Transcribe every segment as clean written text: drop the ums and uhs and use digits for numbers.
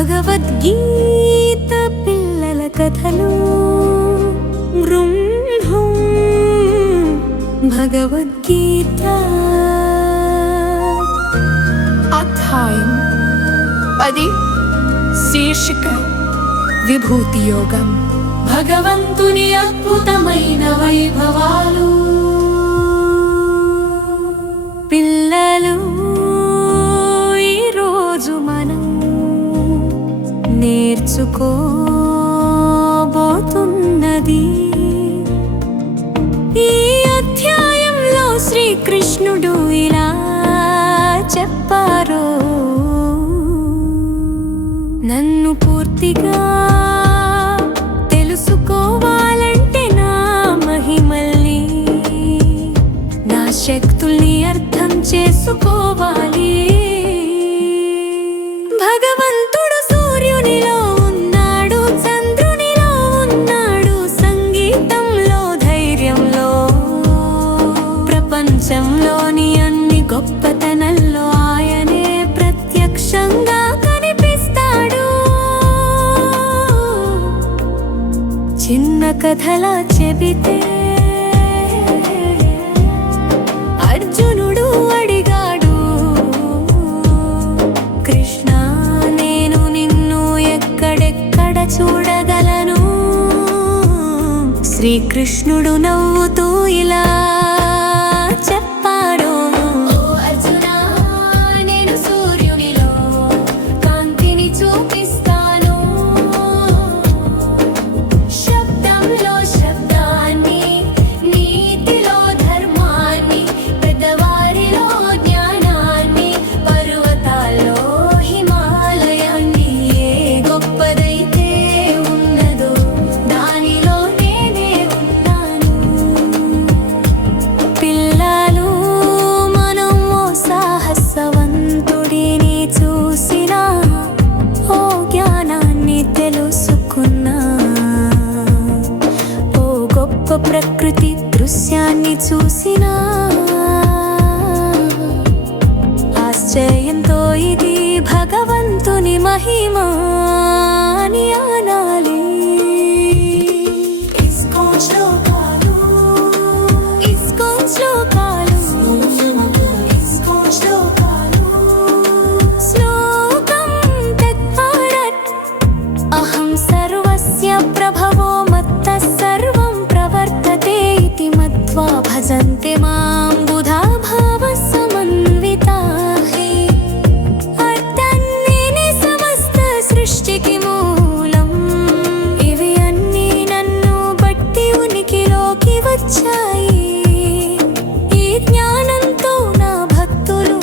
భగవద్గీత పిల్లల కథలు మృం భగవద్గీత అధ్యాయం 10 శీర్షిక విభూతి యోగం. భగవంతుని అద్భుతమైన వైభవాలు. పిల్లలు, ఈరోజు మనం నేర్చుకోబోతున్నది ఈ అధ్యాయంలో శ్రీకృష్ణుడు ఇలా చెప్పారు. నన్ను పూర్తిగా తెలుసుకోవాలంటే నా మహిమల్ని, నా శక్తుల్ని అర్థం చేసుకోవాలి. భగవంతుడు సూర్యునిలో ఉన్నాడు, చంద్రునిలో ఉన్నాడు, సంగీతంలో, ధైర్యంలో, ప్రపంచంలోని అన్ని గొప్పతనంలో ఆయనే ప్రత్యక్షంగా కనిపిస్తాడు. చిన్న కథలా చెబితే అర్జునుడు అడిగాడు, కృష్ణ, నేను నిన్ను ఎక్కడెక్కడ చూడగలను? శ్రీకృష్ణుడు నవ్వుతూ ఇలా చెప్పాడు, ఓ అర్జునా, నేను సూర్యునిలో కాంతిని చూపిస్తాను. శబ్దంలో శబ్దాన్ని, నీతిలో ధర్మాన్ని, పెద్దవారిలో జ్ఞానాన్ని, పర్వతాల్లో హిమాలయాన్ని, ఏ గొప్పదైతే ఉన్నదో దానిలో నేనే ఉన్నాను. పిల్లలు, మనం ఓ సాహసవంతుడిని చూసినా, ఓ జ్ఞానాన్ని తెలుసుకున్నా, ఓ గొప్ప ప్రకృతి దృశ్యాన్ని చూసినా, ఆశ్చర్యంతో ఇది భగవంతుని మహిమ అని అనాలి. ఇస్కాన్ శ్లోకాలు, ఇస్కాన్ శ్లోకాలు, ఇస్కాన్ శ్లోకాలు. శ్లోకం తత్పరత్ అహం సర్వస్య ప్రభవో మత్తః సర్వం ప్రవర్తతే ఇతి మత్వా భజంతే మాం బుధా భావः సమన్వితాః. అర్థాన్నేనే సమస్త సృష్టికి మూలం. ఇవి అన్నీ నన్ను బట్టి ఉనికిలోకి వచ్చాయి. ఈ జ్ఞానంతో నా భక్తులు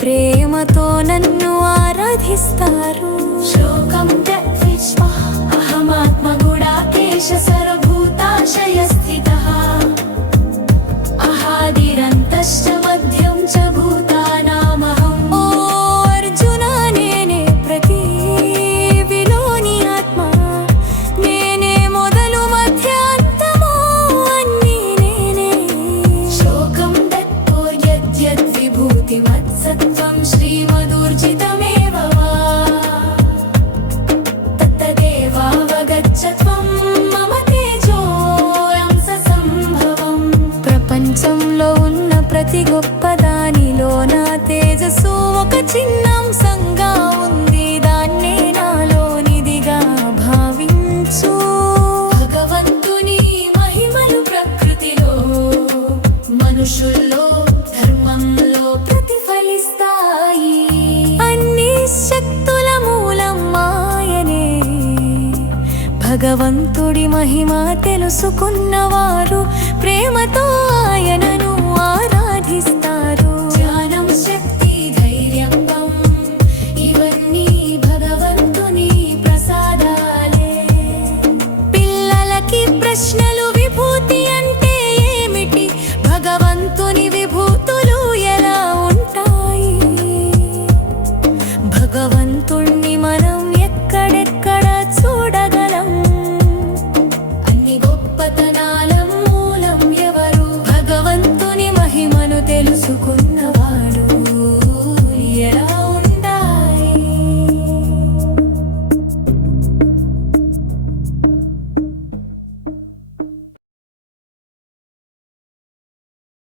ప్రేమతో నన్ను ఆరాధిస్తారు. శ్లోకం విశ్వ అహమాత్మ గుడాకేశ సర్వభూతాశయ స్థితః. అహాదిరంతశ్చ మధ్యం చ భూతానామహం. ఓ అర్జునా, నేనే ప్రకృతిలోని ఆత్మ, నేనే మొదలు మధ్య అంతము, అన్నీ నేనే. శ్లోకం దత్తోర్యద్యద్ విభూతివత్సత్వం శ్రీమదూర్జితమేవ వా తత్తదేవావగచ్చత్వం మమ తేజోయం ససంభవం. ప్రపంచంలో ఉన్న ప్రతి గొప్ప దానిలో నా తేజస్సు ఒక చిన్న అంశంగా ఉంది. దాన్నే నాలోనిదిగా భావించు. భగవంతుని మహిమలు ప్రకృతిలో, మనుషుల్లో, ధర్మంలో ప్రతిఫలిస్తాయి. అన్ని శక్తుల మూలం ఆయనే. భగవంతుడి మహిమ తెలుసుకున్నవారు ప్రేమతో ఆయనను ఆరాధిస్తారు. జ్ఞానం, శక్తి, ధైర్యం, ఇవన్నీ భగవంతుని ప్రసాదాలే. పిల్లలకి ప్రశ్నలు, విభూతి అంటే ఏమిటి? భగవంతుని విభూతులు ఎలా ఉంటాయి? భగవంతుణ్ణి మనం ఎక్కడెక్కడ చూడగలం? అన్ని గొప్పతనాలు